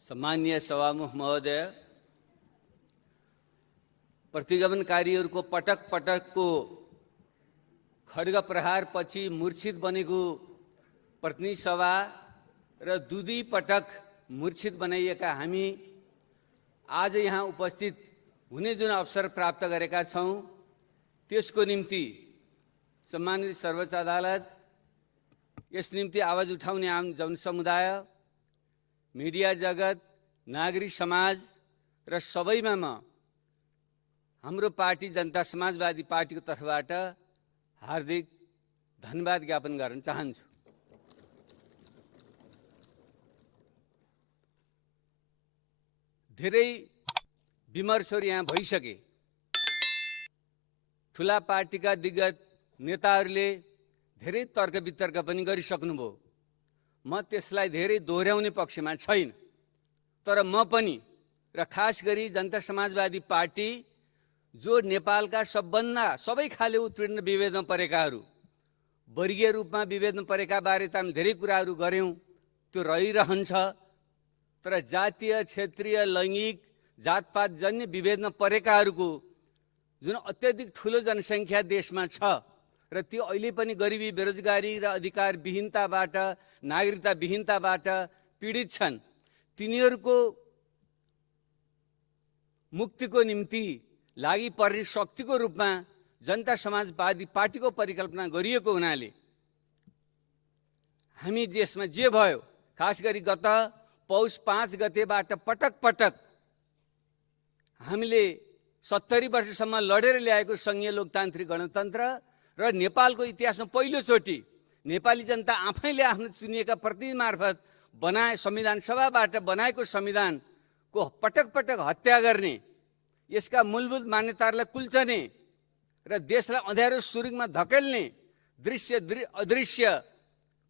सम्मान्य सभामुख महोदय, प्रतिगमनकारीहरूको पटक पटकको खड्ग प्रहार पछि मूर्छित बनेको प्रतिनिधि सभा र दुई पटक मूर्छित बनाइएका हामी आज यहाँ उपस्थित हुने जुन अवसर प्राप्त गरेका छौं, त्यसको निम्ति सम्मानित सर्वोच्च अदालत, यस निम्ति आवाज उठाउने आम जनसमुदाय, मिडिया जगत, नागरिक समाज र सबैमा म हाम्रो पार्टी जनता समाजवादी पार्टीको तर्फबाट हार्दिक धन्यवाद ज्ञापन गर्न चाहन्छु। धेरै विमर्शहरू यहाँ भइसके। ठुला पार्टीका दिग्गज नेताहरूले धेरै तर्क वितर्क पनि गरिसक्नुभयो। म त्यसलाई धेरै दोहोर्याउने पक्षमा छैन, तर म पनि र खास गरी जनता समाजवादी पार्टी जो नेपालका सबै खाले उत्पीडन विभेदमा परेकाहरू, वर्गीय रूपमा विभेदमा परेका बारे त हामी धेरै कुराहरू गर्यौं, त्यो रहिरहन्छ। तर जातीय, क्षेत्रीय, लैङ्गिक, जातपात जन्य विभेदमा परेकाहरूको जुन अत्यधिक ठुलो जनसङ्ख्या देशमा छ र त्यो अहिले पनि गरिबी, बेरोजगारी र अधिकार विहीनताबाट, नागरिकता विहीनताबाट पीडित छन्, तिनीहरूको मुक्तिको निम्ति लागि पर्ने शक्तिको रूपमा जनता समाजवादी पार्टीको परिकल्पना गरिएको हुनाले हामी देशमा जे भयो, खास गरी गत पौष 5 गतेबाट पटक पटक हामीले 70 वर्षसम्म लडेर ल्याएको संघीय लोकतान्त्रिक गणतन्त्र र नेपालको इतिहासमा पहिलोचोटि नेपाली जनता आफैले आफ्नो चुनिएका प्रतिनिधि मार्फत बनाए संविधान सभाबाट बनाएको संविधानको पटक पटक हत्या गर्ने, यसका मूलभूत मान्यताहरूलाई कुल्चने र देशलाई अँध्यारो सुरुङमा धकेल्ने दृश्य अदृश्य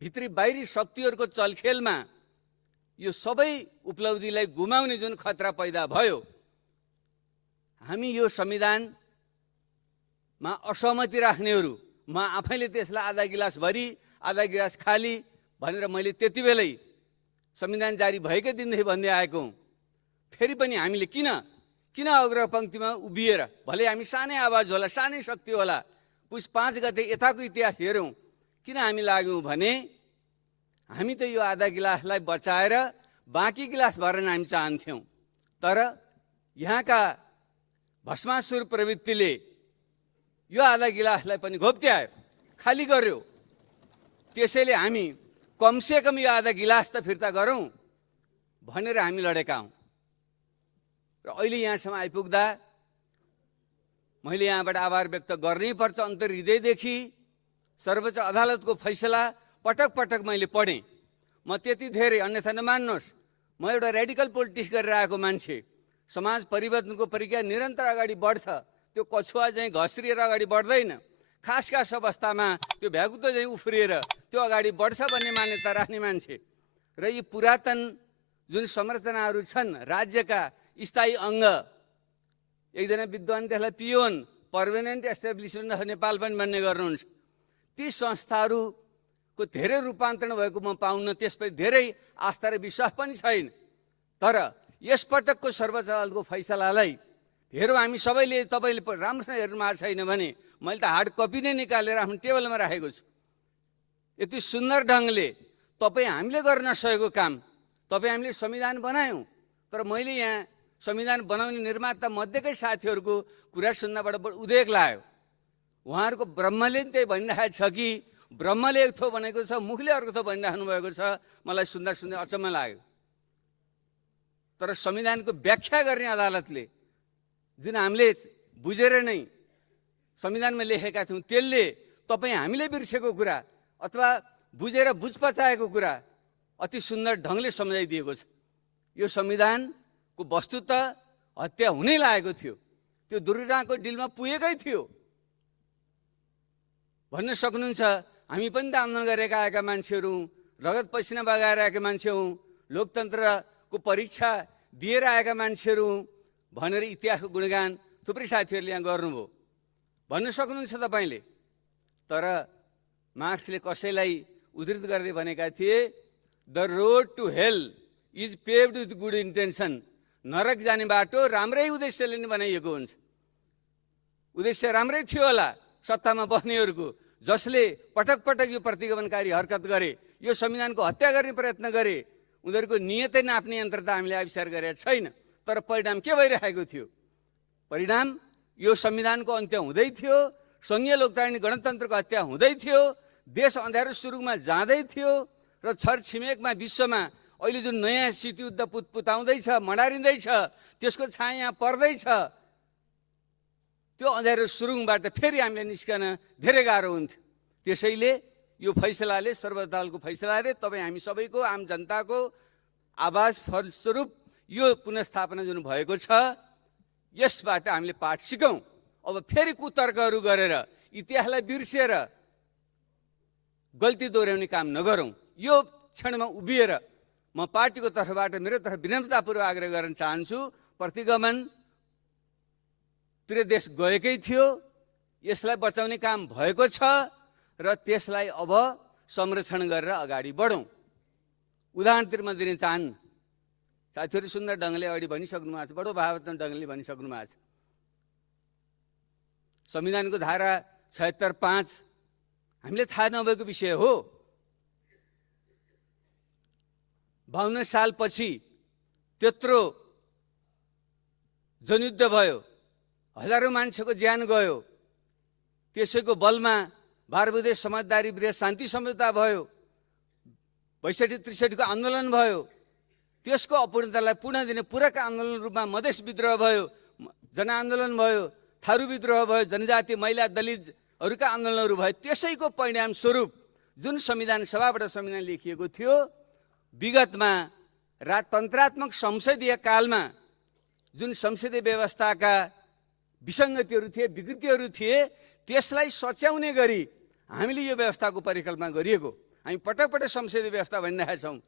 भित्री बाहिरी शक्तिहरूको चलखेलमा यो सबै उपलब्धिलाई गुमाउने जुन खतरा पैदा भयो, हामी यो संविधानमा असहमति राख्नेहरू, म आफैले त्यसलाई आधा गिलास भरी आधा गिलास खाली भनेर मैले त्यति बेलै संविधान जारी भएकै दिनदेखि भन्दै आएको हुँ। फेरि पनि हामीले किन अग्र पंक्तिमा उभिएर, भले हामी सानै आवाज होला, सानै शक्ति होला, पुस 5 गते यताको इतिहास हेरौँ, किन हामी लाग्यौँ भने हामी त यो आधा गिलासलाई बचाएर बाँकी गिलास भर्न हामी चाहन्थ्यौँ। तर यहाँका भस्मासुर प्रवृत्तिले यो आधा गिलासलाई पनि घोप्ट्यायो, खाली गर्यो। त्यसैले हामी कमसेकम यो आधा गिलास त फिर्ता गरौँ भनेर हामी लडेका हौँ। र अहिले यहाँसम्म आइपुग्दा मैले यहाँबाट आभार व्यक्त गर्नै पर्छ अन्तर्हृदयदेखि। सर्वोच्च अदालतको फैसला पटक पटक मैले पढेँ। म त्यति धेरै, अन्यथा नमान्नुहोस्, म एउटा रेडिकल पोलिटिक्स गरेर आएको मान्छे। समाज परिवर्तनको प्रक्रिया निरन्तर अगाडि बढ्छ, त्यो कछुवा चाहिँ घस्रिएर अगाडि बढ्दैन। खास अवस्थामा त्यो भ्यागुतो चाहिँ उफ्रिएर त्यो अगाडि बढ्छ भन्ने मान्यता राख्ने मान्छे र यी पुरातन जुन संरचनाहरू छन्, राज्यका स्थायी अङ्ग, एकजना विद्वान त्यसलाई पियोन, पर्मानेन्ट एस्टाब्लिसमेन्ट अफ नेपाल पनि भन्ने गर्नुहुन्छ, ती संस्थाहरूको धेरै रूपान्तरण भएको म पाउन, त्यसपछि धेरै आस्था र विश्वास पनि छैन। तर यसपटकको सर्वोच्च अदालतको फैसलालाई हेरौँ हामी सबैले। तपाईँले राम्रोसँग हेर्नु भएको छैन भने मैले त हार्ड कपी नै निकालेर आफ्नो टेबलमा राखेको छु। यति सुन्दर ढङ्गले हामीले गर्न नसकेको काम, हामीले संविधान बनायौँ, तर मैले यहाँ संविधान बनाउने निर्माता मध्येकै साथीहरूको कुरा सुन्नबाट उदेक लाग्यो। उहाँहरूको ब्रह्मले त्यही भनिरहेको छ कि ब्रह्मले एक थो भनेको छ, मुखले अर्को थो भनिराख्नु भएको छ। मलाई सुन्दा अचम्म लाग्यो। तर संविधानको व्याख्या गर्ने अदालतले जुन हामीले बुझेर नै संविधानमा लेखेका थियौँ, त्यसले हामीले बिर्सेको कुरा अथवा बुझेर बुझपचाएको कुरा अति सुन्दर ढङ्गले सम्झाइदिएको छ। यो संविधानको वस्तुत हत्या हुनै लागेको थियो, त्यो दुर्घटनाको डिलमा पुगेकै थियो भन्न सक्नुहुन्छ। हामी पनि त आन्दोलन गरेर आएका मान्छेहरू, रगत पसिना बगाएर आएका मान्छे हौँ, लोकतन्त्रको परीक्षा दिएर आएका मान्छेहरू भनेर इतिहासको गुणगान थुप्रै साथीहरूले यहाँ गर्नुभयो भन्न सक्नुहुन्छ तपाईँले। तर मार्क्सले कसैलाई उद्धृत गर्दै भनेका थिए, the road to hell is paved with good intention. नरक जाने बाटो राम्रै उद्देश्यले नै बनाइएको हुन्छ। उद्देश्य राम्रै थियो होला सत्तामा बस्नेहरूको, जसले पटक पटक यो प्रतिगमनकारी हरकत गरे, यो संविधानको हत्या गर्ने प्रयत्न गरे। उनीहरूको नियतै नाप्ने यन्त्र त हामीले आविष्कार गरेका छैन। तर परिणाम के भइरहेको थियो? परिणाम यो संविधानको अन्त्य हुँदै थियो, सङ्घीय लोकतान्त्रिक गणतन्त्रको हत्या हुँदै थियो, देश अँध्यारो सुरुङमा जाँदै थियो र छरछिमेकमा विश्वमा अहिले जुन नयाँ शीतयुद्ध पुतपुताउँदैछ, मडारिँदैछ, त्यसको छाया यहाँ पर्दैछ। त्यो अँध्यारो सुरुङबाट फेरि हामीले निस्कन धेरै गाह्रो हुन्थ्यो। त्यसैले यो फैसलाले, सर्वोच्च अदालतको फैसलाले तपाईँ हामी सबैको, आम जनताको आवाज फलस्वरूप यो पुनर्स्थापना जुन भएको छ, यसबाट हामीले पाठ सिकौँ। अब फेरि कुतर्कहरू गरेर, इतिहासलाई बिर्सेर गल्ती दोहोऱ्याउने काम नगरौँ। यो क्षणमा उभिएर म पार्टीको तर्फबाट मेरो तर्फ विनम्रतापूर्वक आग्रह गर्न चाहन्छु, प्रतिगमन तिर देश गएकै थियो, यसलाई बचाउने काम भएको छ र त्यसलाई अब संरक्षण गरेर अगाडि बढौँ। उदाहरणतिर म दिन चाहन्न, साथीहरू सुन्दर ढङ्गले अगाडि भनिसक्नु भएको छ, बडो भावात्मक ढङ्गले भनिसक्नु भएको छ। संविधानको धारा 76(5) हामीले थाहा नभएको विषय हो। 52 सालपछि त्यत्रो जनयुद्ध भयो, हजारौं मान्छेको ज्यान गयो, त्यसैको बलमा 12 बुँदे समझदारी वृहत शान्ति सम्झौता भयो, 62-63 को आन्दोलन भयो, त्यसको अपूर्णतालाई पूर्ण दिने पूरक आन्दोलन रूपमा मधेस विद्रोह भयो, जनआन्दोलन भयो, थारू विद्रोह भयो, जनजाति, महिला, दलितहरूका आन्दोलनहरू भयो। त्यसैको परिणाम स्वरूप जुन संविधान सभाबाट संविधान लेखिएको थियो, विगतमा राजतन्त्रात्मक संसदीय कालमा जुन संसदीय व्यवस्थाका विसङ्गतिहरू थिए, विकृतिहरू थिए, त्यसलाई सच्याउने गरी हामीले यो व्यवस्थाको परिकल्पना गरिएको। हामी पटक पटक संसदीय व्यवस्था भनिरहेका छौँ।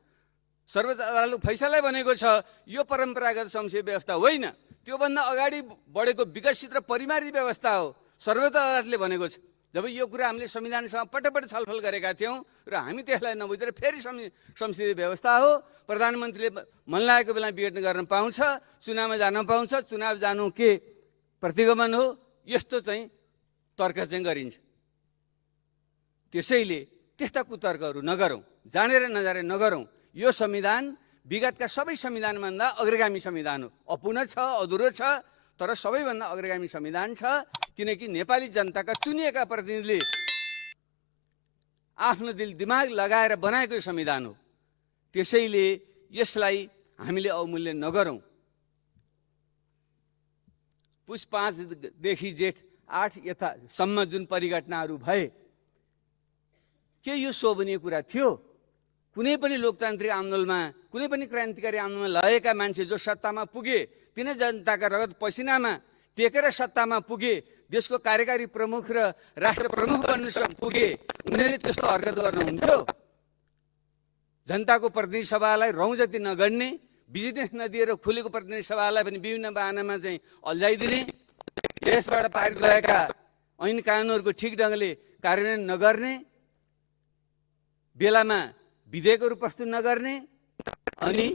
सर्वोच्च अदालतको फैसलाले भनेको छ यो परम्परागत संसदीय व्यवस्था होइन, त्योभन्दा अगाडि बढेको विकसित र परिमार्जित व्यवस्था हो, सर्वोच्च अदालतले भनेको छ। जब यो कुरा हामीले संविधानसँग पटक पटक छलफल गरेका थियौँ र हामी त्यसलाई नबुझेर फेरि संसदीय व्यवस्था हो, प्रधानमन्त्रीले मन लागेको बेला विघटन गर्न पाउँछ, चुनावमा जान पाउँछ, चुनाव जानु के प्रतिगमन हो, यस्तो चाहिँ तर्क चाहिँ गरिन्छ। त्यसैले त्यस्ता कुतर्कहरू नगरौँ, जानेर नजानेर नगरौँ। यो संविधान विगतका सबै संविधानभन्दा अग्रगामी संविधान हो। अपूर्ण छ, अधुरो छ, तर सबैभन्दा अग्रगामी संविधान छ, किनकि नेपाली जनताका चुनिएका प्रतिनिधिले आफ्नो दिल दिमाग लगाएर बनाएको संविधान हो। त्यसैले यसलाई हामीले अवमूल्य नगरौँ। पुस 5 देखि जेठ 8 यतासम्म जुन परिघटनाहरू भए, के यो शोभनीय कुरा थियो? कुनै पनि लोकतान्त्रिक आन्दोलनमा, कुनै पनि क्रान्तिकारी आन्दोलनमा लगेका मान्छे जो सत्तामा पुगे, तिनै जनताका रगत पसिनामा टेकेर सत्तामा पुगे, देशको कार्यकारी प्रमुख र राष्ट्र प्रमुख बन्न पुगे, उनीहरूले त्यस्तो हरकत गर्नुहुन्थ्यो? जनताको प्रतिनिधि सभालाई रौँ जति नगर्ने, बिजनेस नदिएर खुलेको प्रतिनिधि सभालाई पनि विभिन्न बाहनामा चाहिँ अल्झाइदिने, देशबाट पारित भएका ऐन कानुनहरूको ठिक ढङ्गले कार्यान्वयन नगर्ने, बेलामा विधेयकहरू प्रस्तुत नगर्ने, अनि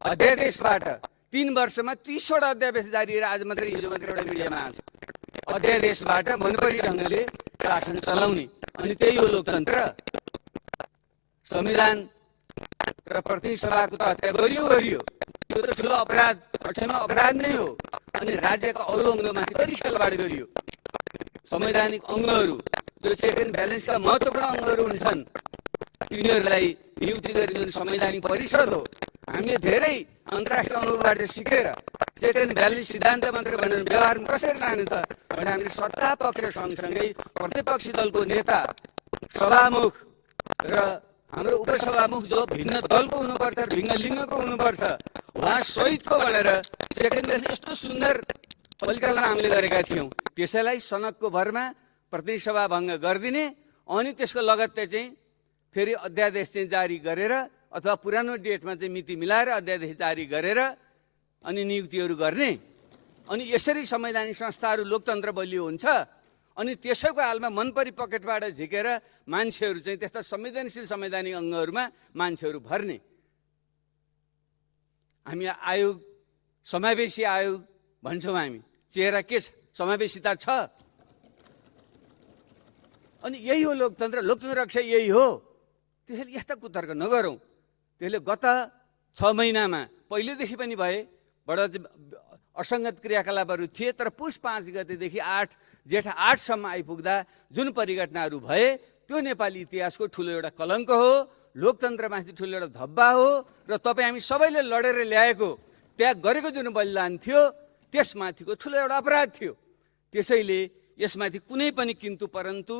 अध्यादेशबाट 3 वर्षमा 30 वटा अध्यादेश जारी गरेर आज मात्रै हिजो मात्रै एउटा मिडियामा आएको छ। अध्यादेशबाट मनपरी ढङ्गले शासन चलाउने, अनि त्यही हो लोकतन्त्र। संविधान र प्रतिनिधि सभाको त हत्या गरियो, त्यो त ठुलो अपराध, अक्षम्य अपराध नै हो। अनि राज्यका अरू अङ्गमाथि कति खेलवाड गरियो। संवैधानिक अङ्गहरू जो चेक एन्ड ब्यालेन्सका महत्त्वपूर्ण अङ्गहरू हुन्छन्, तिनीहरूलाई नियुक्ति गर्ने जुन संवैधानिक परिषद हो, हामीले धेरै अन्तर्राष्ट्रिय अनुभवबाट सिकेर चेक एन्ड ब्यालेन्स सिद्धान्त मात्रै भनेर व्यवहारमा कसरी लाने त भने हामीले सत्ता पक्ष सँगसँगै प्रतिपक्षी दलको नेता, सभामुख र हाम्रो उपसभामुख जो भिन्न दलको हुनुपर्छ, भिन्न लिङ्गको हुनुपर्छ, उहाँ सहितको भनेर चेक एन्ड ब्यालेन्स यस्तो सुन्दर परिकल्पना हामीले गरेका थियौँ। त्यसैलाई सनकको भरमा प्रतिनिधि सभा भङ्ग गरिदिने, अनि त्यसको लगत्तै चाहिँ फेरि अध्यादेश चाहिँ जारी गरेर अथवा पुरानो डेटमा चाहिँ मिति मिलाएर अध्यादेश जारी गरेर अनि नियुक्तिहरू गर्ने, अनि यसरी संवैधानिक संस्थाहरू लोकतन्त्र बलियो हुन्छ। अनि त्यसैको हालमा मनपरी पकेटबाट झिकेर मान्छेहरू चाहिँ त्यस्ता संवेदनशील संवैधानिक अङ्गहरूमा मान्छेहरू भर्ने। हामी आयोग समावेशी आयोग भन्छौँ, हामी चेहरा के छ? समावेशिता छ। अनि यही हो लोकतन्त्र। लोकतन्त्र रक्षा यही हो। त्यसैले यस्ता कुतर्क नगरौँ। त्यसले गत 6 महिनामा पहिलेदेखि पनि भए बडा असङ्गत क्रियाकलापहरू थिए, तर पुस 5 गतेदेखि जेठ 8 सम्म आइपुग्दा जुन परिघटनाहरू भए त्यो नेपाली इतिहासको ठुलो एउटा कलङ्क हो, लोकतन्त्रमाथि ठुलो एउटा धब्बा हो। र तपाईँ हामी सबैले लडेर ल्याएको त्याग गरेको जुन बलिदान थियो त्यसमाथिको ठुलो एउटा अपराध थियो। त्यसैले यसमाथि कुनै पनि किन्तु परन्तु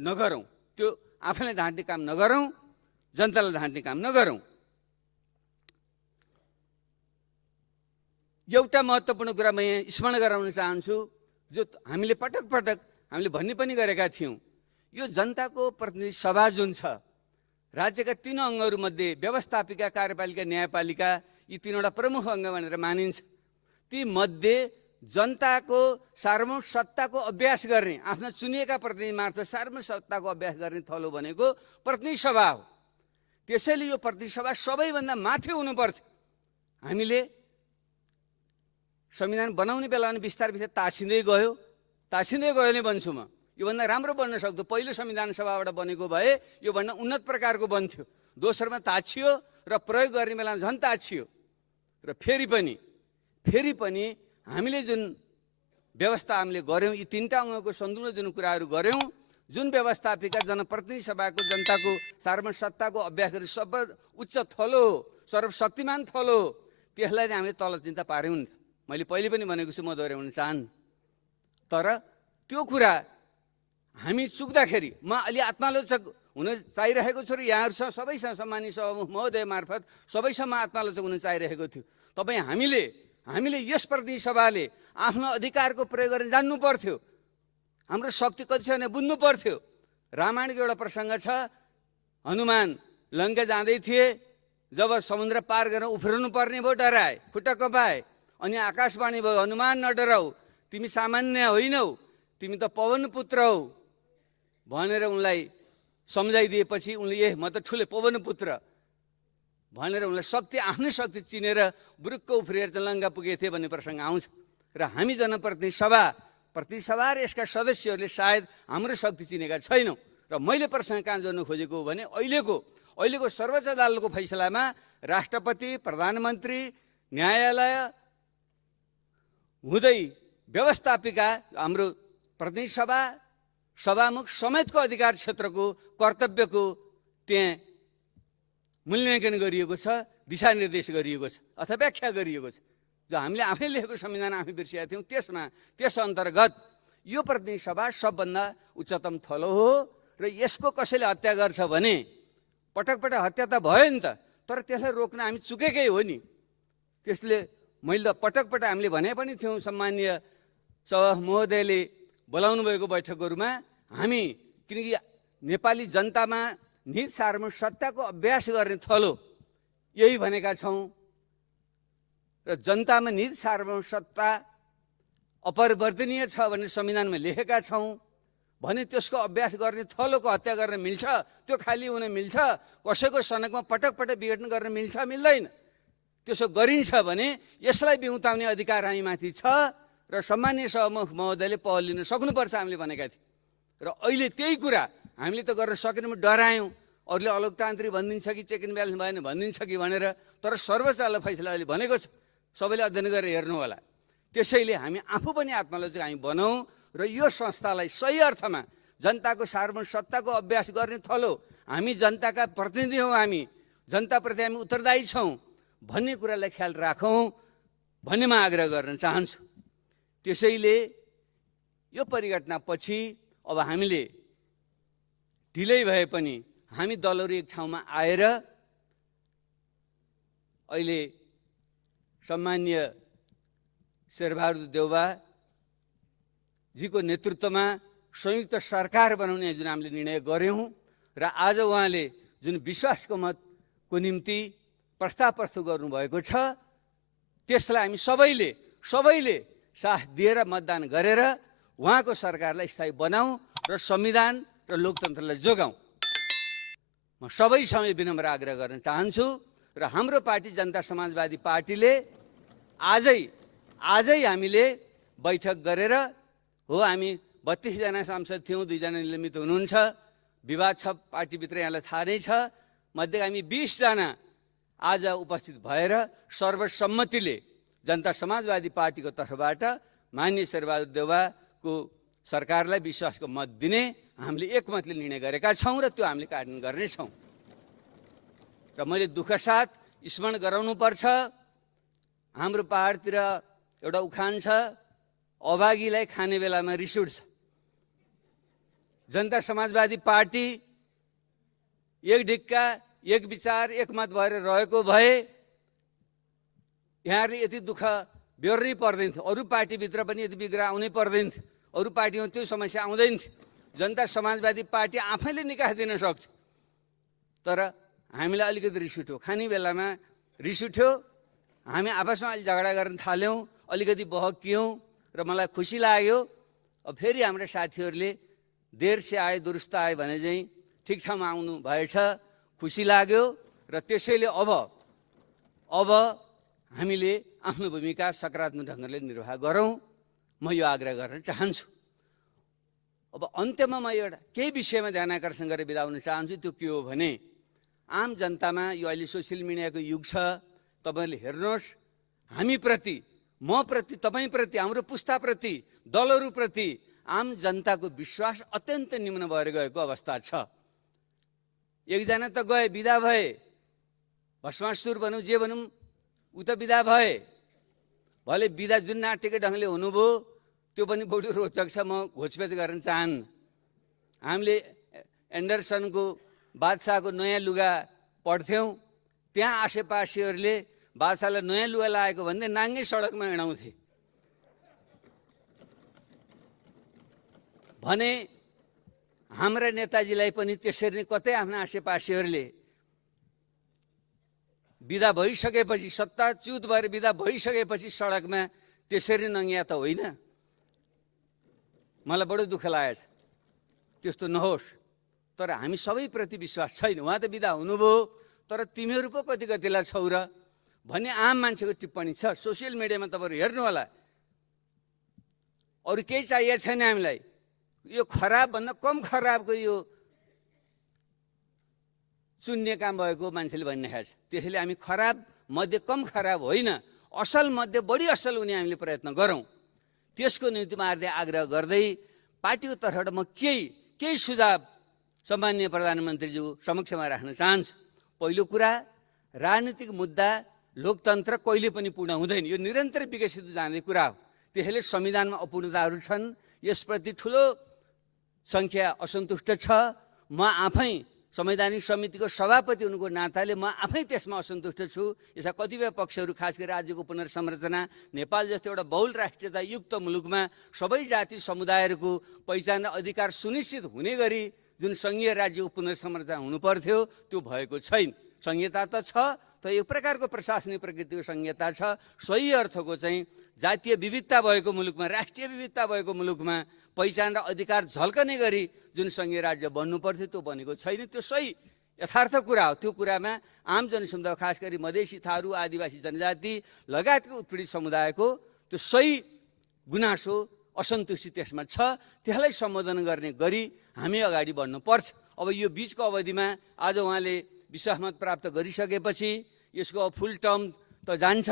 नगरौँ। त्यो आफैलाई ढाँट्ने काम नगरौँ, जनतालाई ढाँट्ने काम नगरौँ। एउटा महत्त्वपूर्ण कुरा म यहाँ स्मरण गराउन चाहन्छु, जो हामीले पटक पटक हामीले भन्ने पनि गरेका थियौँ। यो जनताको प्रतिनिधि सभा जुन छ, राज्यका 3 अङ्गहरूमध्ये व्यवस्थापिका, कार्यपालिका, न्यायपालिका, यी 3वटा प्रमुख अङ्ग भनेर मानिन्छ। ती मध्ये जनताको सार्वभौम सत्ताको अभ्यास गर्ने, आफ्ना चुनिएका प्रतिनिधि मार्फत सार्वभौम सत्ताको अभ्यास गर्ने थलो भनेको प्रतिनिधि सभा हो। त्यसैले यो प्रतिनिधि सभा सबैभन्दा माथि हुनुपर्छ। हामीले संविधान बनाउने बेला बिस्तारै ताछिँदै गयो नै भन्छु म। योभन्दा राम्रो बन्न सक्दो। पहिलो संविधान सभाबाट बनेको भए योभन्दा उन्नत प्रकारको बन्थ्यो। दोस्रोमा ताछियो र प्रयोग गर्ने बेलामा झन् ताछियो। र फेरि पनि हामीले जुन व्यवस्था हामीले गऱ्यौँ, यी 3टा अङ्गको सन्तुलन जुन कुराहरू गऱ्यौँ, जुन व्यवस्थापिका जनप्रतिनिधि सभाको जनताको सार्वभौम सत्ताको अभ्यास गर्ने सबै उच्च थलो हो, सर्वशक्तिमान थलो हो, त्यसलाई नै हामीले तल चिन्ता पार्यौँ नि। मैले पहिले पनि भनेको छु, म दोहोऱ्याउन चाहन्न। तर त्यो कुरा हामी चुक्दाखेरि म अलि आत्मालोचक हुन चाहिरहेको छु र यहाँहरूसँग सबैसँग सम्मानित सभामुख महोदय मार्फत सबैसँग आत्मालोचक हुन चाहिरहेको थियो। तपाईँ हामीले यस प्रतिनिधि सभाले आफ्नो अधिकारको प्रयोग गर्न जान्नु पर्थ्यो। हाम्रो शक्ति कति छ भने बुझ्नु पर्थ्यो। रामायणको एउटा प्रसङ्ग छ, हनुमान लङ्का जाँदै थिए, जब समुद्र पार गरेर उफ्रनु पर्ने भयो, डराए, खुट्टा कपाए। अनि आकाशवाणी भयो, हनुमान नडराऊ, तिमी सामान्य होइनौ, तिमी त पवन पुत्र हौ भनेर उनलाई सम्झाइदिएपछि उनले म त ठुलो पवन पुत्र भनेर उनलाई आफ्नै शक्ति चिनेर बुरुक्क उफ्रिएर लङ्का पुगेको थिए भन्ने प्रसङ्ग आउँछ। र हामी जनप्रतिनिधि सभा र यसका सदस्यहरूले सायद हाम्रो शक्ति चिनेका छैनौँ। र मैले प्रसङ्ग कहाँ जोड्न खोजेको हो भने अहिलेको सर्वोच्च अदालतको फैसलामा राष्ट्रपति, प्रधानमन्त्री, न्यायालय हुँदै व्यवस्थापिका हाम्रो प्रतिनिधि सभा, सभामुख समेतको अधिकार क्षेत्रको कर्तव्यको त्यहाँ मूल्याङ्कन गरिएको छ, दिशानिर्देश गरिएको छ अथवा व्याख्या गरिएको छ। जो हामीले आफै लेखेको संविधान आफै बिर्सिएका थियौँ, त्यस अन्तर्गत यो प्रतिनिधि सभा सबभन्दा उच्चतम थलो हो। र यसको कसैले हत्या गर्छ भने पटक हत्या त भयो नि त, तर त्यसलाई रोक्न हामी चुकेकै हो नि। त्यसले मैले त पटक हामीले भने पनि थियौँ, सम्मानीय सभा महोदयले बोलाउनु भएको बैठकहरूमा, हामी किनकि नेपाली जनतामा निज सार्वभौम सत्ताको अभ्यास गर्ने थलो यही भनेका छौँ र जनतामा निज सार्वभौम सत्ता अपरिवर्तनीय छ भन्ने संविधानमा लेखेका छौँ भने त्यसको अभ्यास गर्ने थलोको हत्या गर्न मिल्छ? त्यो खाली हुन मिल्छ? कसैको सनकमा पटक विघटन गर्न मिल्छ, मिल्दैन? त्यसो गरिन्छ भने यसलाई बिउताउने अधिकार हामीमाथि छ र सम्मानीय सभामुख महोदयले पहल लिन सक्नुपर्छ हामीले भनेका थियौँ। र अहिले त्यही कुरा हामीले त गर्न सकेनौँ, डरायौँ। अरूले अलोकतान्त्रिक भनिदिन्छ कि चेक एन्ड ब्यालेन्स भएन भनिदिन्छ कि भनेर, तर सर्वोच्च अदालत फैसला अहिले भनेको छ, सबैले अध्ययन गरेर हेर्नु होला। त्यसैले हामी आफू पनि आत्मालोचक हामी बनाऊँ र यो संस्थालाई सही अर्थमा जनताको सार्वभौम सत्ताको अभ्यास गर्ने थलो, हामी जनताका प्रतिनिधि हौँ, हामी जनताप्रति हामी उत्तरदायी छौँ भन्ने कुरालाई ख्याल राखौँ भन्ने म आग्रह गर्न चाहन्छु। त्यसैले यो परिघटनापछि अब हामीले ढिलै भए पनि हामी दलहरू एक ठाउँमा आएर अहिले सम्मान्य शेरबहादुर देउवाजीको नेतृत्वमा संयुक्त सरकार बनाउने जुन हामीले निर्णय गऱ्यौँ र आज उहाँले जुन विश्वासको मतको निम्ति प्रस्ताव प्रस्तुत गर्नुभएको छ, त्यसलाई हामी सबैले साथ दिएर मतदान गरेर उहाँको सरकारलाई स्थायी बनाऊँ र संविधान र लोकतन्त्रलाई जोगाऊँ। म सबैसँग विनम्र आग्रह गर्न चाहन्छु र हाम्रो पार्टी जनता समाजवादी पार्टीले आजै हामीले बैठक गरेर हो, हामी 32 जना सांसद थियौँ, 2 जना निलम्बित हुनुहुन्छ, विवाद छ पार्टीभित्र, यहाँलाई थाहा नै छ। मध्ये हामी 20 जना आज उपस्थित भएर सर्वसम्मतिले जनता समाजवादी पार्टीको तर्फबाट माननीय शेरबहादुर देउवाको सरकारलाई विश्वासको मत दिने हामीले एकमतले निर्णय गरेका छौँ र त्यो हामीले कार्यान्वयन गर्नेछौँ। र मैले दुःख साथ स्मरण गराउनुपर्छ, हाम्रो पहाडतिर एउटा उखान छ, अभागीलाई खाने बेलामा रिस उठ्छ। जनता समाजवादी पार्टी एक ढिक्का, एक विचार, एक मत भएर रहेको भए यहाँहरूले यति दुःख बेहोर्नै पर्दैन थियो, अरू पार्टीभित्र पनि यति बिग्रा आउनै पर्दैन थियो, अरू पार्टीमा त्यो समस्या आउँदैन थियो। जनता समाजवादी पार्टी आफैले निकास दिन सक्छ। तर हामीलाई अलिकति रिस उठ्यो, खाने बेलामा रिस उठ्यो, हामी आपसमा अलि झगडा गर्न थाल्यौँ, अलिकति बहकियौँ र मलाई खुसी लाग्यो। अब फेरि हाम्रा साथीहरूले देर से आए दुरुस्त आए भने चाहिँ ठिक ठाउँमा आउनु भएछ, खुसी लाग्यो। र त्यसैले अब हामीले आफ्नो भूमिका सकारात्मक ढङ्गले निर्वाह गरौँ, म यो आग्रह गर्न चाहन्छु। अब अन्त्यमा म एउटा केही विषयमा ध्यान आकर्षण गरेर बिदा हुन चाहन्छु। त्यो के हो भने आम जनतामा यो अहिले सोसियल मिडियाको युग छ। तपाईँले हेर्नुहोस्, हामीप्रति, मप्रति, तपाईँप्रति, हाम्रो पुस्ताप्रति, दलहरूप्रति आम जनताको विश्वास अत्यन्त निम्न भएर गएको अवस्था छ। एकजना त गए, बिदा भए, भस्मासुर भनौँ जे भनौँ, ऊ त बिदा भए। भले बिदा जुन नाट्यकै ढङ्गले हुनुभयो त्यो पनि बढी रोचक छ, म घोचपेच गर्न चाहन्न। हामीले एन्डरसनको बादशाहको नयाँ लुगा पढ्थ्यौँ, त्यहाँ आसेपासेहरूले बादशाहलाई नयाँ लुगा लगाएको भन्दै नाङ्गै सडकमा हिँडाउँथे भने हाम्रा नेताजीलाई पनि त्यसरी नै कतै आफ्ना आसेपासेहरूले बिदा भइसकेपछि, सत्ताच्युत भएर बिदा भइसकेपछि सडकमा त्यसरी नङ्गिया त होइन। मलाई बडो दुःख लागेको छ, त्यस्तो नहोस्। तर हामी सबैप्रति विश्वास छैन। उहाँ त बिदा हुनुभयो, तर तिमीहरू पो कति कतिलाई छौ र भन्ने आम मान्छेको टिप्पणी छ। सोसियल मिडियामा तपाईँहरू हेर्नु होला। अरू केही चाहिएको छैन हामीलाई, यो खराबभन्दा कम खराबको यो शून्य काम भएको मान्छेले भनिरहेको छ। त्यसैले हामी खराब मध्ये कम खराब होइन, असल मध्ये बढी असल हुने हामीले प्रयत्न गरौँ। त्यसको निम्ति म हार्दै आग्रह गर्दै पार्टीको तर्फबाट म केही सुझाव सम्माननीय प्रधानमन्त्रीज्यू समक्षमा राख्न चाहन्छु। पहिलो कुरा, राजनीतिक मुद्दा लोकतन्त्र कहिले पनि पूर्ण हुँदैन, यो निरन्तर विकसित जाने कुरा हो। त्यसैले संविधानमा अपूर्णताहरू छन्, यसप्रति ठुलो सङ्ख्या असन्तुष्ट छ। म आफै संवैधानिक समितिको सभापति हुनुको नाताले म आफै त्यसमा असन्तुष्ट छु। यसका कतिपय पक्षहरू, खास गरी राज्यको पुनर्संरचना, नेपाल जस्तो एउटा बहुल राष्ट्रियतायुक्त मुलुकमा सबै जाति समुदायहरूको पहिचान र अधिकार सुनिश्चित हुने गरी जुन सङ्घीय राज्यको पुनर्संरचना हुनुपर्थ्यो त्यो भएको छैन। संहिता त छ, तर एक प्रकारको प्रशासनिक प्रकृतिको संहिता छ। सही अर्थको चाहिँ जातीय विविधता भएको मुलुकमा, राष्ट्रिय विविधता भएको मुलुकमा पहिचान र अधिकार झल्कने गरी जुन सङ्घीय राज्य बन्नुपर्थ्यो त्यो बनेको छैन। त्यो सही यथार्थ कुरा हो। त्यो कुरामा आम जनसमुदाय, खास गरी मधेसी, थारू, आदिवासी जनजाति लगायतको उत्पीडित समुदायको त्यो सही गुनासो, असन्तुष्टि त्यसमा छ। त्यसलाई सम्बोधन गर्ने गरी हामी अगाडि बढ्नुपर्छ। अब यो बिचको अवधिमा आज उहाँले विश्वासमत प्राप्त गरिसकेपछि यसको फुल टर्म त जान्छ।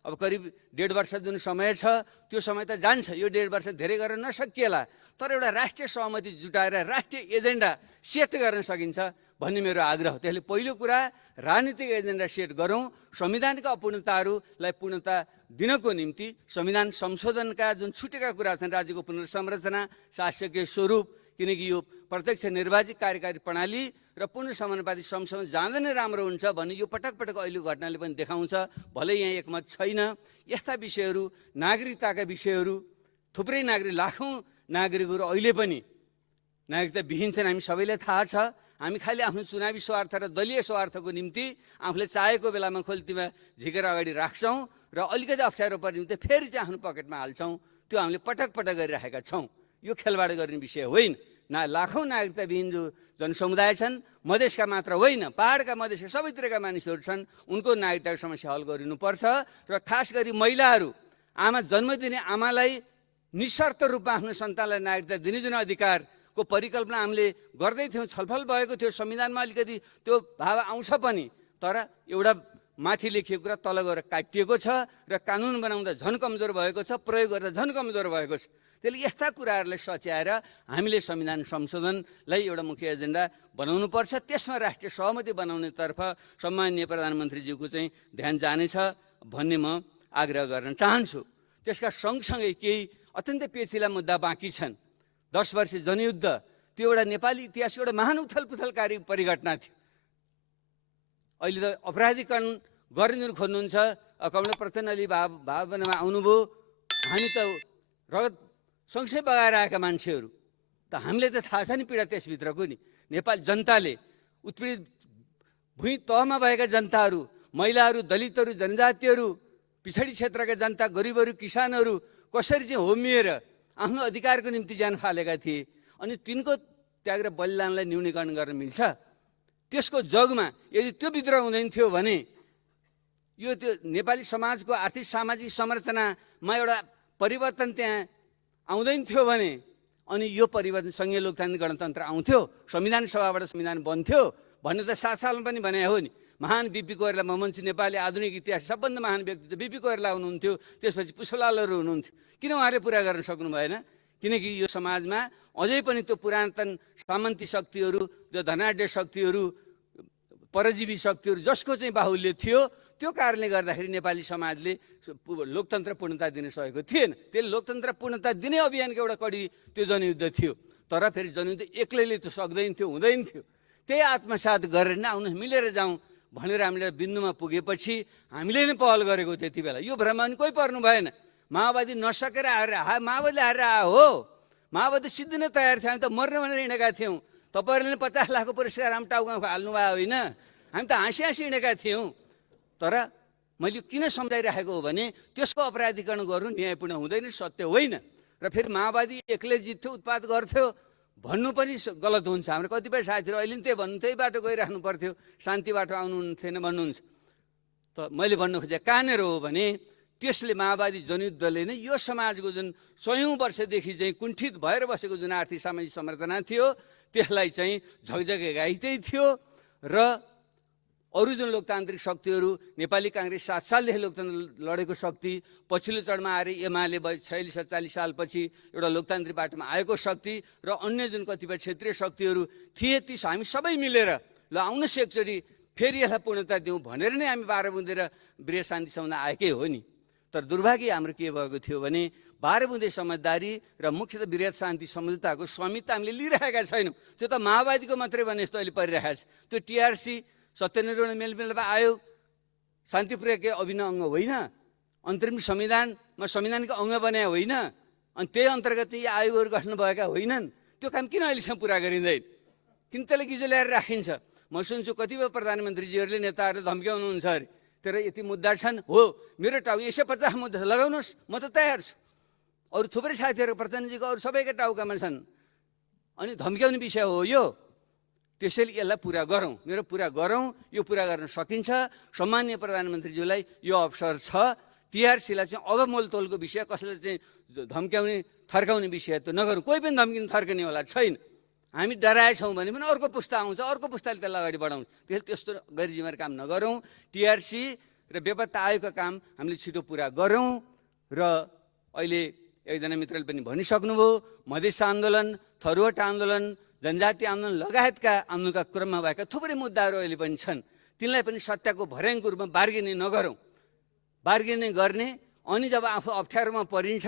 अब करिब 1.5 वर्ष जुन समय छ त्यो समय त जान्छ। यो 1.5 वर्ष धेरै गर्न नसकिएला, तर एउटा राष्ट्रिय सहमति जुटाएर राष्ट्रिय एजेन्डा सेट गर्न सकिन्छ भन्ने मेरो आग्रह हो। त्यसले पहिलो कुरा राजनीतिक एजेन्डा सेट गरौँ। संविधानका अपूर्णताहरूलाई पूर्णता दिनको निम्ति संविधान संशोधनका जुन छुटेका कुरा छन्, राज्यको पुनर्संरचना, शासकीय स्वरूप, किनकि यो प्रत्यक्ष निर्वाचित कार्यकारी प्रणाली र पूर्ण समानुपातिक संशोधन जाँदा नै राम्रो हुन्छ भन्ने यो पटक पटक अहिलेको घटनाले पनि देखाउँछ। भलै यहाँ एकमत छैन। यस्ता विषयहरू, नागरिकताका विषयहरू, थुप्रै नागरिक, लाखौँ नागरिकहरू अहिले पनि नागरिकता विहीन छन्, हामी सबैलाई थाहा छ। हामी खालि आफ्नो चुनावी स्वार्थ र दलीय स्वार्थको निम्ति आफूले चाहेको बेलामा खोल्तीमा झिकेर अगाडि राख्छौँ र अलिकति अप्ठ्यारो पर्ने निम्ति फेरि चाहिँ आफ्नो पकेटमा हाल्छौँ। त्यो हामीले पटक पटक गरिराखेका छौँ। यो खेलवाड गर्ने विषय होइन। लाखौँ नागरिकताविहीन जो जनसमुदाय छन्, मधेसका मात्र होइन, पहाडका मधेसका सबैतिरका मानिसहरू छन्, उनको नागरिकताको समस्या हल गरिनुपर्छ। र खास गरी महिलाहरू, आमा जन्म दिने आमालाई निशर्त रूपमा आफ्नो सन्तानलाई नागरिकता दिने जुन अधिकारको परिकल्पना हामीले गर्दै थियौँ, छलफल भएको थियो, संविधानमा अलिकति त्यो भाव आउँछ पनि, तर एउटा माथि लेखिएको कुरा तल गएर काटिएको छ र कानुन बनाउँदा झन् कमजोर भएको छ, प्रयोग गर्दा झन् कमजोर भएको छ। त्यसले यस्ता कुराहरूलाई सच्याएर हामीले संविधान संशोधनलाई एउटा मुख्य एजेन्डा बनाउनुपर्छ। त्यसमा राष्ट्रिय सहमति बनाउनेतर्फ सम्माननीय प्रधानमन्त्रीज्यूको चाहिँ ध्यान जानेछ भन्ने म आग्रह गर्न चाहन्छु। त्यसका सँगसँगै केही अत्यन्तै पेचिला मुद्दा बाँकी छन्। 10 वर्ष जनयुद्ध, त्यो एउटा नेपाली इतिहासको एउटा महान उथलपुथलकारी परिघटना थियो। अहिले त अपराधीकरण गर्ने खोज्नुहुन्छ, कमला प्रचण्ड अलि भावनामा आउनुभयो। हामी त रगत सँगसँगै बगाएर आएका मान्छेहरू त, हामीले त थाहा छ नि पीडा त्यसभित्रको नि। नेपाल जनताले, उत्पीडित भुइँ तहमा भएका जनताहरू, महिलाहरू, दलितहरू, जनजातिहरू, पिछडी क्षेत्रका जनता, गरिबहरू, किसानहरू कसरी चाहिँ होमिएर आफ्नो अधिकारको निम्ति ज्यान फालेका थिए। अनि तिनको त्याग र बलिदानलाई न्यूनीकरण गर्न मिल्छ? त्यसको जगमा यदि त्यो विद्रोह हुँदैन थियो भने यो त्यो नेपाली समाजको आर्थिक सामाजिक संरचनामा एउटा परिवर्तन त्यहाँ आउँदैन थियो भने, अनि यो परिवर्तन सङ्घीय लोकतान्त्रिक गणतन्त्र आउँथ्यो, संविधान सभाबाट संविधान बन्थ्यो भन्ने त 7 सालमा पनि भने हो नि। महान बिपी कोइराला, मोहम्मद सिंह नेपाली आधुनिक इतिहास सबभन्दा महान व्यक्ति बिपी कोइराला हुनुहुन्थ्यो, त्यसपछि पुष्पलालहरू हुनुहुन्थ्यो। किन उहाँले पुरा गर्न सक्नु भएन? किनकि यो समाजमा अझै पनि त्यो पुरातन सामन्ती शक्तिहरू, जो धनाढ्य शक्तिहरू, परजीवी शक्तिहरू जसको चाहिँ बाहुल्य थियो, त्यो कारणले गर्दाखेरि नेपाली समाजले लोकतन्त्र पूर्णता दिन सकेको थिएन। त्यसले लोकतन्त्र पूर्णता दिने अभियानको एउटा कडी त्यो जनयुद्ध थियो। तर फेरि जनयुद्ध एक्लैले त्यो सक्दैन थियो, हुँदैन थियो। त्यही आत्मसात गरेर नै आउनु, मिलेर जाउँ भनेर हामीले बिन्दुमा पुगेपछि हामीले नै पहल गरेको त्यति बेला। यो भ्रममा पनि कोही पर्नु भएन। माओवादी नसकेर आएर माओवादी आएर हो, माओवादी सिद्धिन तयार थियो। हामी त मर्न भनेर हिँडेका थियौँ। तपाईँहरूले 50 लाखको पुरस्कार हामी टाउकामा हाल्नुभयो होइन? हामी त हाँसी हाँसी हिँडेका थियौँ। तर मैले किन सम्झाइराखेको हो भने त्यसको अपराधीकरण गर्नु न्यायपूर्ण हुँदैन, सत्य होइन। र फेरि माओवादी एक्लै जित्थ्यो, उत्पात गर्थ्यो भन्नु पनि गलत हुन्छ। हाम्रो कतिपय साथीहरू अहिले पनि त्यही भन्नु, त्यही बाटो गइराख्नु पर्थ्यो, शान्ति बाटो आउनुहुन्थेन भन्नुहुन्छ। त मैले भन्नु खोजेँ कहाँनिर हो भने त्यसले माओवादी जनयुद्धले नै यो समाजको जुन 100औं वर्षदेखि चाहिँ कुण्ठित भएर बसेको जुन आर्थिक सामाजिक संरचना थियो त्यसलाई चाहिँ झकझक्याइदै थियो। र अरू जुन लोकतान्त्रिक शक्तिहरू, नेपाली काङ्ग्रेस 7 सालदेखि लोकतन्त्र लडेको शक्ति, पछिल्लो चरणमा आएर एमाले 46-47 सालपछि एउटा लोकतान्त्रिक बाटोमा आएको शक्ति, र अन्य जुन कतिपय क्षेत्रीय शक्तिहरू थिए, ती हामी सबै मिलेर ल आउनुहोस् एकचोटि फेरि यसलाई पूर्णता दिउँ भनेर नै हामी 12 बुँदे र वृहत शान्ति सम्बन्ध आएकै हो नि। तर दुर्भाग्य हाम्रो के भएको थियो भने 12 बुँदे समझदारी र मुख्यतः वृहत शान्ति सम्झौताको स्वामित्व हामीले लिइरहेका छैनौँ। त्यो त माओवादीको मात्रै भने जस्तो अहिले परिरहेको छ। त्यो टिआरसी सत्यनिर्वहन मेलमिलाप आयोग शान्ति प्रक्रियाको अभिन्न अङ्ग होइन, अन्तरिम संविधानमा संविधानको अङ्ग बनाए होइन, अनि त्यही अन्तर्गत चाहिँ आयोगहरू गठन भएका होइनन्। त्यो काम किन अहिलेसम्म पुरा गरिँदैन? किन त्यसलाई गिजो ल्याएर राखिन्छ? म सुन्छु कतिपय प्रधानमन्त्रीजीहरूले नेताहरूले धम्क्याउनुहुन्छ अरे, तर यति मुद्दा छन् हो, मेरो टाउका 150 मुद्दा लगाउनुहोस्, म त तयार छु। अरू थुप्रै साथीहरू प्रचण्डजीको अरू सबैका टाउकामा छन्, अनि धम्क्याउने विषय हो यो। त्यसैले यसलाई पुरा गरौँ, मेरो पुरा गरौँ। यो पुरा गर्न सकिन्छ। सम्माननीय प्रधानमन्त्रीज्यूलाई यो अवसर छ। टिआरसीलाई चाहिँ अब मोलतोलको विषय, कसैलाई चाहिँ धम्क्याउने थर्काउने विषय त नगरौँ। कोही पनि धम्किने थर्कने होला छैन। हामी डराएछौँ भने पनि अर्को पुस्ता आउँछ, अर्को पुस्ताले त्यसलाई अगाडि बढाउँछ। त्यसले त्यस्तो गैरजिम्मेवार काम नगरौँ। टिआरसी र बेपत्ता आयोगका काम हामीले छिटो पुरा गरौँ। र अहिले एकजना मित्रले पनि भनिसक्नुभयो, मधेस आन्दोलन, थरुवाट आन्दोलन, जनजाति आन्दोलन लगायतका आन्दोलनका क्रममा भएका थुप्रै मुद्दाहरू अहिले पनि छन्। तिनलाई पनि सत्ताको भर्याङको रूपमा बार्गेनिङ नगरौँ। बार्गेनिङ गर्ने, अनि जब आफू अप्ठ्यारोमा परिन्छ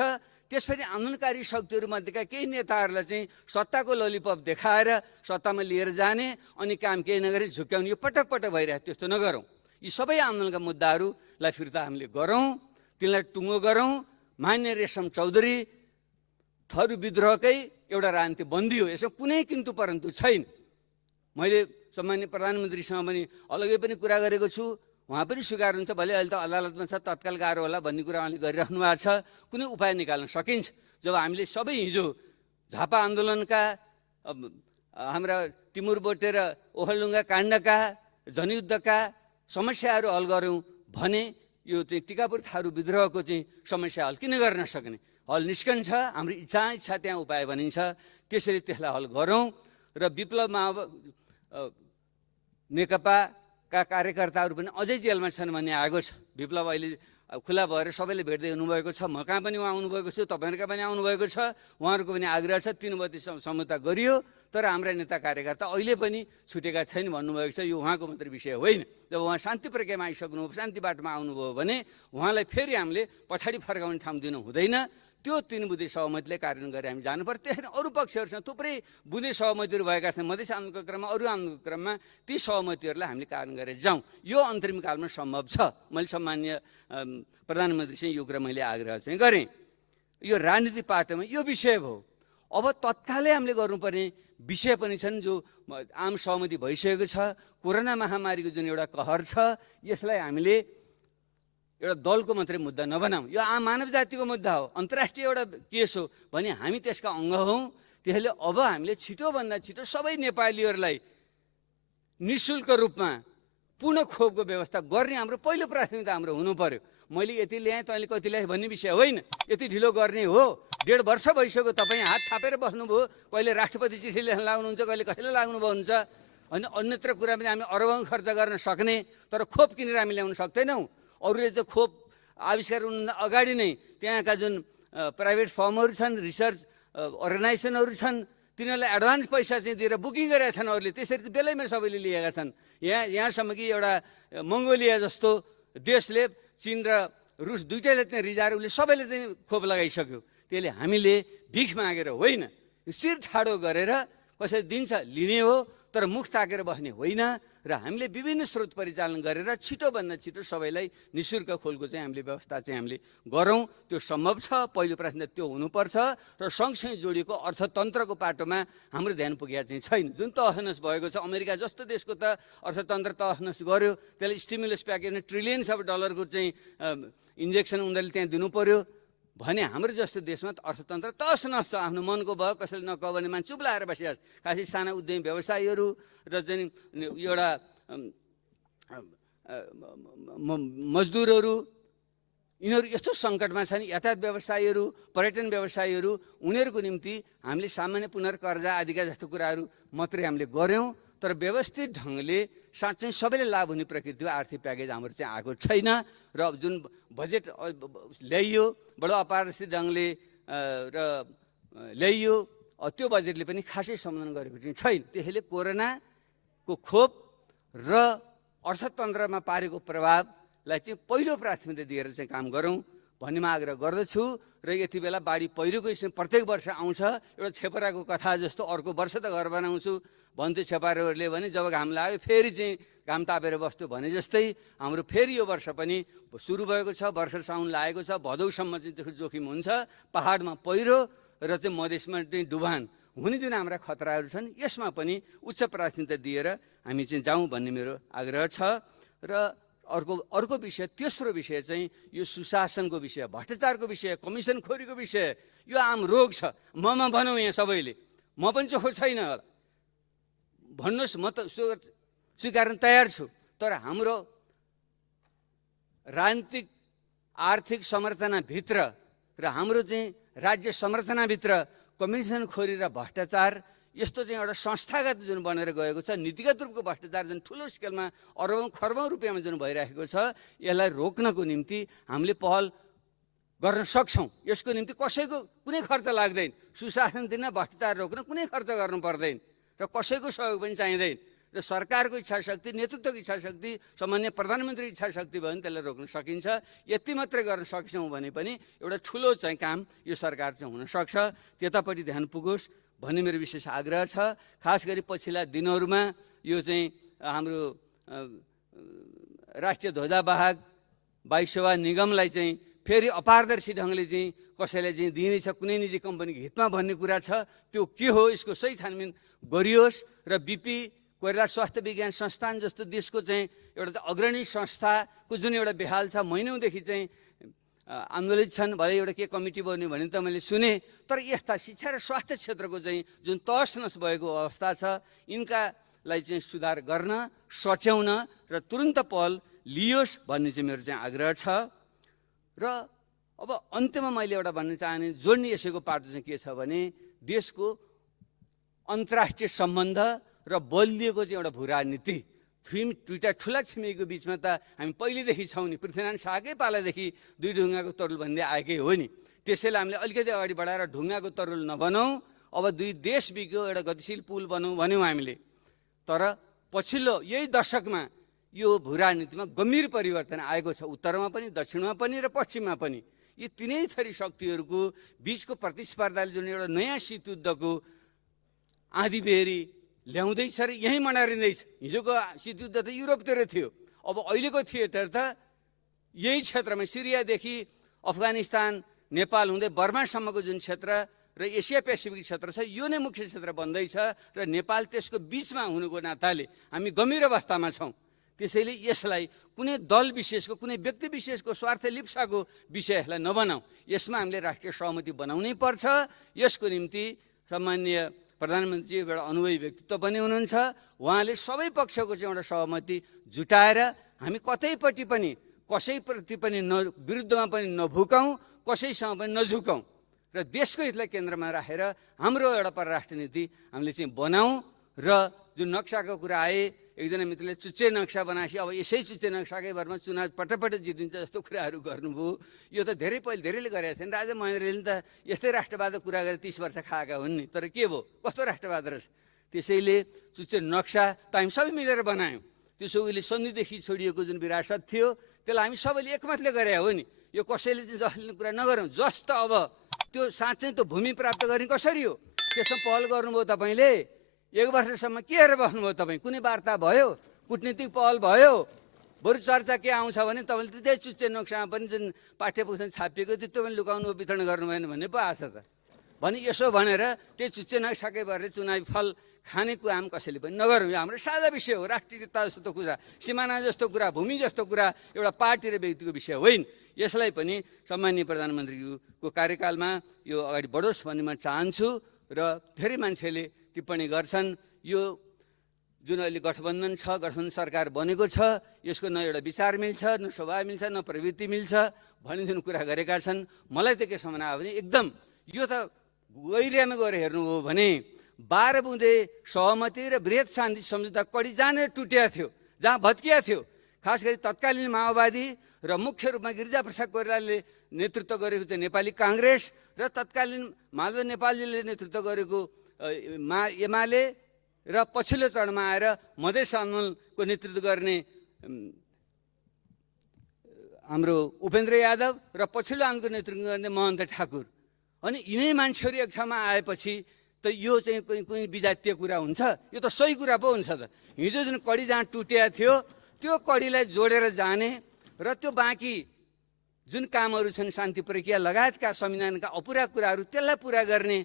त्यसपछि आन्दोलनकारी शक्तिहरूमध्येका केही नेताहरूलाई चाहिँ सत्ताको ललिपप देखाएर सत्तामा लिएर जाने, अनि काम केही नगरी झुक्याउने, यो पटक पटक भइरहेको। त्यस्तो नगरौँ। यी सबै आन्दोलनका मुद्दाहरूलाई फिर्ता हामीले गरौँ, तिनलाई टुङ्गो गरौँ। मान्य रेशम चौधरी थरु विद्रोहकै एउटा राजनीति बन्दी हो, यसमा कुनै किन्तु परन्तु छैन। मैले सम्माननीय प्रधानमन्त्रीसँग पनि अलग्गै पनि कुरा गरेको छु, उहाँ पनि स्वीकार्नुहुन्छ। भले अहिले त अदालतमा छ, तत्काल गाह्रो होला भन्ने कुरा उहाँले गरिराख्नु भएको छ। कुनै उपाय निकाल्न सकिन्छ। जब हामीले सबै हिजो झापा आन्दोलनका हाम्रा टिमुर बोटेर ओखलढुङ्गा काण्डका जनयुद्धका समस्याहरू हल गरौँ भने यो चाहिँ टिकापुर थारू विद्रोहको चाहिँ समस्या हल किन गर्न सक्ने? हल निस्कन्छ। हाम्रो इच्छा त्यहाँ उपाय भनिन्छ। त्यसरी त्यसलाई हल गरौँ। र विप्लवमा नेकपाका कार्यकर्ताहरू पनि अझै जेलमा छन् भन्ने आएको छ। विप्लव अहिले खुला भएर सबैले भेट्दै हुनुभएको छ। म कहाँ पनि उहाँ आउनुभएको छु, तपाईँहरूका पनि आउनुभएको छ, उहाँहरूको पनि आग्रह छ। 3 बजे सम्झौता गरियो, तर हाम्रा नेता कार्यकर्ता अहिले पनि छुटेका छैन भन्नुभएको छ। यो उहाँको मात्रै विषय होइन। जब उहाँ शान्ति प्रक्रियामा आइसक्नुभयो, शान्ति बाटोमा आउनुभयो भने उहाँलाई फेरि हामीले पछाडि फर्काउने ठाउँ दिनु हुँदैन। त्यो 3 बुँदे सहमतिले कार्यान्वयन गरेर हामी जानुपर्छ। त्यसरी अरू पक्षहरूसँग थुप्रै बुँदे सहमतिहरू भएका छन्। मधेस आन्दोलनको क्रममा, अरू आन्दोलनको क्रममा ती सहमतिहरूलाई हामीले कार्यान्वयन गरेर जाउँ। यो अन्तरिम कालमा सम्भव छ। मैले सम्माननीय प्रधानमन्त्रीसँग यो कुरा मैले आग्रह चाहिँ गरेँ। यो राजनीति पाटोमा यो विषय भयो। अब तत्कालै हामीले गर्नुपर्ने विषय पनि छन् जो आम सहमति भइसकेको छ। कोरोना महामारीको जुन एउटा कहर छ, यसलाई हामीले एउटा दलको मात्रै मुद्दा नबनाऊ। यो आम मानव जातिको मुद्दा हो, अन्तर्राष्ट्रिय एउटा केस हो भने हामी त्यसका अङ्ग हौँ। त्यसैले अब हामीले छिटोभन्दा छिटो सबै नेपालीहरूलाई निःशुल्क रूपमा पुनः खोपको व्यवस्था गर्ने हाम्रो पहिलो प्राथमिकता हाम्रो हुनु पर्यो। मैले यति ल्याएँ, तैँले कति ल्याएँ भन्ने विषय होइन। यति ढिलो गर्ने हो। 1.5 वर्ष भइसक्यो। तपाईँ हात थापेर बस्नुभयो। कहिले राष्ट्रपति चिठी लेख्न लाग्नुहुन्छ, कहिले कसैले लाग्नुभयो हुन्छ। अनि अन्यत्र कुरा पनि हामी अरबौँ खर्च गर्न सक्ने, तर खोप किनेर हामी ल्याउन सक्दैनौँ। अरूले चाहिँ खोप आविष्कार हुनुभन्दा अगाडि नै त्यहाँका जुन प्राइभेट फर्महरू छन्, रिसर्च अर्गनाइजेसनहरू छन्, तिनीहरूलाई एडभान्स पैसा चाहिँ दिएर बुकिङ गरेका छन् अरूले। त्यसरी बेलैमा सबैले लिएका छन्। यहाँसम्म कि एउटा मङ्गोलिया जस्तो देशले, चीन र रुस दुइटैले चाहिँ रिजाएर उसले सबैले चाहिँ खोप लगाइसक्यो। त्यसले हामीले भिख मागेर होइन, शिर ठाडो गरेर कसैले दिन्छ लिने हो, तर मुख ताकेर बस्ने होइन। र हामीले विभिन्न स्रोत परिचालन गरेर छिटोभन्दा छिटो सबैलाई निःशुल्क खोलको चाहिँ हामीले व्यवस्था चाहिँ हामीले गरौँ। त्यो सम्भव छ। पहिलो प्राथमिकता त्यो हुनुपर्छ। र सँगसँगै जोडिएको अर्थतन्त्रको पाटोमा हाम्रो ध्यान पुगेको चाहिँ छैन। जुन तहस भएको छ, अमेरिका जस्तो देशको त अर्थतन्त्र तहस गर्यो। त्यसले स्टिमुलस प्याकेज ट्रिलियन्स अफ डलरको चाहिँ इन्जेक्सन उनीहरूले त्यहाँ दिनु पर्यो भने हाम्रो जस्तो देशमा अर्थतन्त्र तहस नहस छ। आफ्नो मनको भयो, कसैले नकह भने मान्छे चुप लाएर बसिहाल्छ। खासै साना उद्यमी व्यवसायीहरू र चाहिँ एउटा मजदुरहरू, यिनीहरू यस्तो सङ्कटमा छन्। यातायात व्यवसायीहरू, पर्यटन व्यवसायीहरू, उनीहरूको निम्ति हामीले सामान्य पुनर्कर्जा आदिका जस्तो कुराहरू मात्रै हामीले गऱ्यौँ। तर व्यवस्थित ढङ्गले साँच्चै सबैले लाभ हुने प्रकृतिको आर्थिक प्याकेज हाम्रो चाहिँ आएको छैन। र जुन बजेट ल्याइयो बडो अपारदर्शी ढङ्गले र ल्याइयो, त्यो बजेटले पनि खासै सम्बोधन गरेको चाहिँ छैन। त्यसैले कोरोनाको खोप र अर्थतन्त्रमा पारेको प्रभावलाई चाहिँ पहिलो प्राथमिकता दिएर चाहिँ काम गरौँ भन्ने आग्रह गर्दछु। र यति बेला बाढी पहिरोको स्थिति प्रत्येक वर्ष आउँछ। एउटा छेपराको कथा जस्तो अर्को वर्ष त घर बनाउँछु भन्थ्यो छेपारोहरूले भने जब घाम लाग्यो फेरि चाहिँ घाम तापेर बस्यो भने जस्तै हाम्रो फेरि यो वर्ष पनि सुरु भएको छ। भर्खर साउन लागेको छ। भदौसम्म चाहिँ त्यो जोखिम हुन्छ। पहाडमा पहिरो र चाहिँ मधेसमा चाहिँ डुबान हुने जुन हाम्रा खतराहरू छन्, यसमा पनि उच्च प्राथमिकता दिएर हामी चाहिँ जाउँ भन्ने मेरो आग्रह छ। र अर्को विषय, तेस्रो विषय चाहिँ यो सुशासनको विषय, भ्रष्टाचारको विषय, कमिसन खोरीको विषय। यो आम रोग छ। ममा भनौँ यहाँ सबैले, म पनि चोखो छैन होला भन्नुहोस्, म त स्वीकार्न तयार छु। तर हाम्रो राजनीतिक आर्थिक संरचनाभित्र र हाम्रो चाहिँ राज्य संरचनाभित्र कमिसन खोरी र भ्रष्टाचार यस्तो चाहिँ एउटा संस्थागत जुन बनेर गएको छ, नीतिगत रूपको भ्रष्टाचार जुन ठुलो स्केलमा अरबौँ खरबौँ रुपियाँमा जुन भइरहेको छ, यसलाई रोक्नको निम्ति हामीले पहल गर्न सक्छौँ। यसको निम्ति कसैको कुनै खर्च लाग्दैन। सुशासन दिन, भ्रष्टाचार रोक्न कुनै खर्च गर्नु पर्दैन र कसैको सहयोग पनि चाहिँदैन। र सरकारको इच्छा शक्ति, नेतृत्वको इच्छा शक्ति, सामान्य प्रधानमन्त्री इच्छा शक्ति भयो भने त्यसलाई रोक्न सकिन्छ। यति मात्रै गर्न सक्छौँ भने पनि एउटा ठुलो चाहिँ काम यो सरकार चाहिँ हुनसक्छ। त्यतापट्टि ध्यान पुगोस् भन्ने मेरो विशेष आग्रह छ। खास गरी पछिल्ला दिनहरूमा यो चाहिँ हाम्रो राष्ट्रिय ध्वजावाहक वायु सेवा निगमलाई चाहिँ फेरि अपारदर्शी ढङ्गले चाहिँ कसैलाई चाहिँ दिइनेछ, कुनै निजी कम्पनीको हितमा भन्ने कुरा छ। त्यो के हो, यसको सही छानबिन गरियोस्। र बिपी कोइराला स्वास्थ्य विज्ञान संस्थान जस्तो देशको चाहिँ एउटा अग्रणी संस्थाको जुन एउटा बेहाल छ, महिनौदेखि चाहिँ आन्दोलित छन्। भरे एउटा के कमिटी बन्यो भने त मैले सुने, तर यस्ता शिक्षा र स्वास्थ्य क्षेत्रको चाहिँ जुन तहस भएको अवस्था छ, यिनकालाई चाहिँ सुधार गर्न, सच्याउन र तुरुन्त पहल लियोस् भन्ने चाहिँ मेरो चाहिँ आग्रह छ। र अब अन्त्यमा मैले एउटा भन्न चाहने जोड्ने यसैको पाटो चाहिँ के छ भने देशको अन्तर्राष्ट्रिय सम्बन्ध र बलिएको चाहिँ एउटा भू राजनीति। दुईटा ठुला छिमेकीको बिचमा त हामी पहिलेदेखि छौँ नि, पृथ्वीनारायण शाहकै पालादेखि दुई ढुङ्गाको तरुल भन्दै आएकै हो नि। त्यसैले हामीले अलिकति अगाडि बढाएर ढुङ्गाको तरुल नबनाऊ, अब दुई देश बिचको एउटा गतिशील पुल बनाऊ भन्यौँ हामीले। तर पछिल्लो यही दशकमा यो भू राजनीतिमा गम्भीर परिवर्तन आएको छ, उत्तरमा पनि, दक्षिणमा पनि र पश्चिममा पनि। यी तिनै थरी शक्तिहरूको बिचको प्रतिस्पर्धाले जुन एउटा नयाँ शीतयुद्धको आँधी बेहोरी ल्याउँदैछ र यहीँ मनारिँदैछ। हिजोको शीतयुद्ध त युरोपतिर थियो, अब अहिलेको थिएटर त यही क्षेत्रमा सिरियादेखि अफगानिस्तान, नेपाल हुँदै बर्मासम्मको जुन क्षेत्र र एसिया पेसिफिक क्षेत्र छ, यो नै मुख्य क्षेत्र बन्दैछ र नेपाल त्यसको बिचमा हुनुको नाताले हामी गम्भीर अवस्थामा छौँ। त्यसैले यसलाई कुनै दल विशेषको, कुनै व्यक्ति विशेषको स्वार्थ लिप्साको विषय यसलाई नबनाऊ। यसमा हामीले राष्ट्रिय सहमति बनाउनै पर्छ। यसको निम्ति सामान्य प्रधानमन्त्री एउटा अनुभवी व्यक्तित्व पनि हुनुहुन्छ, उहाँले सबै पक्षको चाहिँ एउटा सहमति जुटाएर हामी कतैपट्टि पनि कसैप्रति पनि विरुद्धमा पनि नभुकाउँ, कसैसँग पनि नझुकाउँ र देशको हितलाई केन्द्रमा राखेर हाम्रो एउटा परराष्ट्र नीति हामीले चाहिँ बनाऊँ। र जुन नक्साको कुरा आए, एकजना मित्रले चुच्चे नक्सा बनाएपछि अब यसै चुच्चे नक्साकै भरमा चुनाव पटपट जितिन्छ जस्तो कुराहरू गर्नुभयो। यो त पहिले धेरैले गरेका छन्। राजा महेन्द्रले त यस्तै राष्ट्रवादको कुरा गरेर 30 वर्ष खाएका हुन् नि, तर के भयो, कस्तो राष्ट्रवाद रहेछ। त्यसैले चुच्चे नक्सा त हामी सबै मिलेर बनायौँ। त्यसो उहिले सन्धिदेखि छोडिएको जुन विरासत थियो त्यसलाई हामी सबैले एकमतले गरे हो नि। यो कसैले चाहिँ जसले कुरा नगरौँ। जस त अब त्यो साँच्चै त भूमि प्राप्त गर्ने कसरी हो, त्यसमा पहल गर्नुभयो तपाईँले। 1 वर्षसम्म के हेरेर बस्नुभयो तपाईँ? कुनै वार्ता भयो, कुटनीतिक पहल भयो? बरु चर्चा के आउँछ भने तपाईँले त्यही चुच्चे नक्सामा पनि जुन पाठ्यपुस्तक छापिएको थियो त्यो पनि लुकाउनु वितरण गर्नु भएन भन्ने पो आशा त। भने यसो भनेर त्यही चुच्चे नक्साकै भएर चुनावी फल खाने काम कसैले पनि नगरौँ। यो हाम्रो साझा विषय हो। राष्ट्रियता जस्तो कुरा, सिमाना जस्तो कुरा, भूमि जस्तो कुरा एउटा पार्टी र व्यक्तिको विषय होइन। यसलाई पनि सम्माननीय प्रधानमन्त्रीको कार्यकालमा यो अगाडि बढोस् भन्ने म चाहन्छु। र धेरै मान्छेले टिप्पणी गर्छन् यो जुन अहिले गठबन्धन छ, गठबन्धन सरकार बनेको छ, यसको न एउटा विचार मिल्छ, न स्वभाव मिल्छ, न प्रवृत्ति मिल्छ भन्ने जुन कुरा गरेका छन्, मलाई त के सम्झना आयो भने एकदम यो त गहिरियामा गएर हेर्नुभयो भने 12 बुँदे सहमति र बृहत शान्ति सम्झौता कडी जानेर टुटेको थियो, जहाँ भत्किया थियो। खास गरी तत्कालीन माओवादी र मुख्य रूपमा गिरिजाप्रसाद कोइरालाले नेतृत्व गरेको चाहिँ नेपाली काङ्ग्रेस र तत्कालीन माधव नेपालजीले नेतृत्व गरेको एमाले र पछिल्लो चरणमा आएर मधेस आन्दोलनको नेतृत्व गर्ने हाम्रो उपेन्द्र यादव र पछिल्लो आन्दोलनको नेतृत्व गर्ने महन्त ठाकुर। अनि यिनै मान्छेहरू एक ठाउँमा आएपछि त यो चाहिँ कुनै विजातीय कुरा हुन्छ? यो त सही कुरा पो हुन्छ त। हिजो जुन कडी जहाँ टुटेको थियो त्यो कडीलाई जोडेर जाने र त्यो बाँकी जुन कामहरू छन्, शान्ति प्रक्रिया लगायतका संविधानका अपुरा कुराहरू त्यसलाई पुरा गर्ने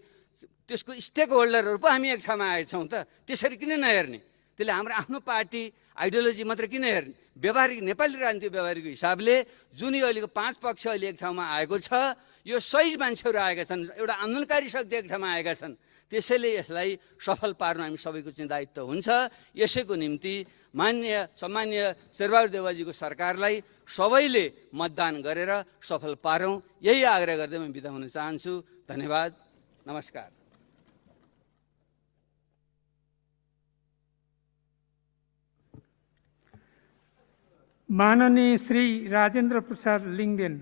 त्यसको स्टेक होल्डरहरू पो हामी एक ठाउँमा आएछौँ त। त्यसरी किन नहेर्ने? त्यसले हाम्रो आफ्नो पार्टी आइडियोलोजी मात्र किन हेर्ने? व्यवहारिक नेपाली राजनीतिक व्यवहारिक हिसाबले जुन यो अहिलेको 5 पक्ष अहिले एक ठाउँमा आएको छ, यो सही मान्छेहरू आएका छन्, एउटा आन्दोलनकारी शक्ति एक ठाउँमा आएका छन्। त्यसैले यसलाई सफल पार्नु हामी सबैको चाहिँ दायित्व हुन्छ। यसैको निम्ति सम्मान्य शेरबहादुर देउवाजीको सरकारलाई सबैले मतदान गरेर सफल पारौँ, यही आग्रह गर्दै म बिदा हुन चाहन्छु। धन्यवाद, नमस्कार। माननीय श्री राजेन्द्र प्रसाद लिङ्गदेन।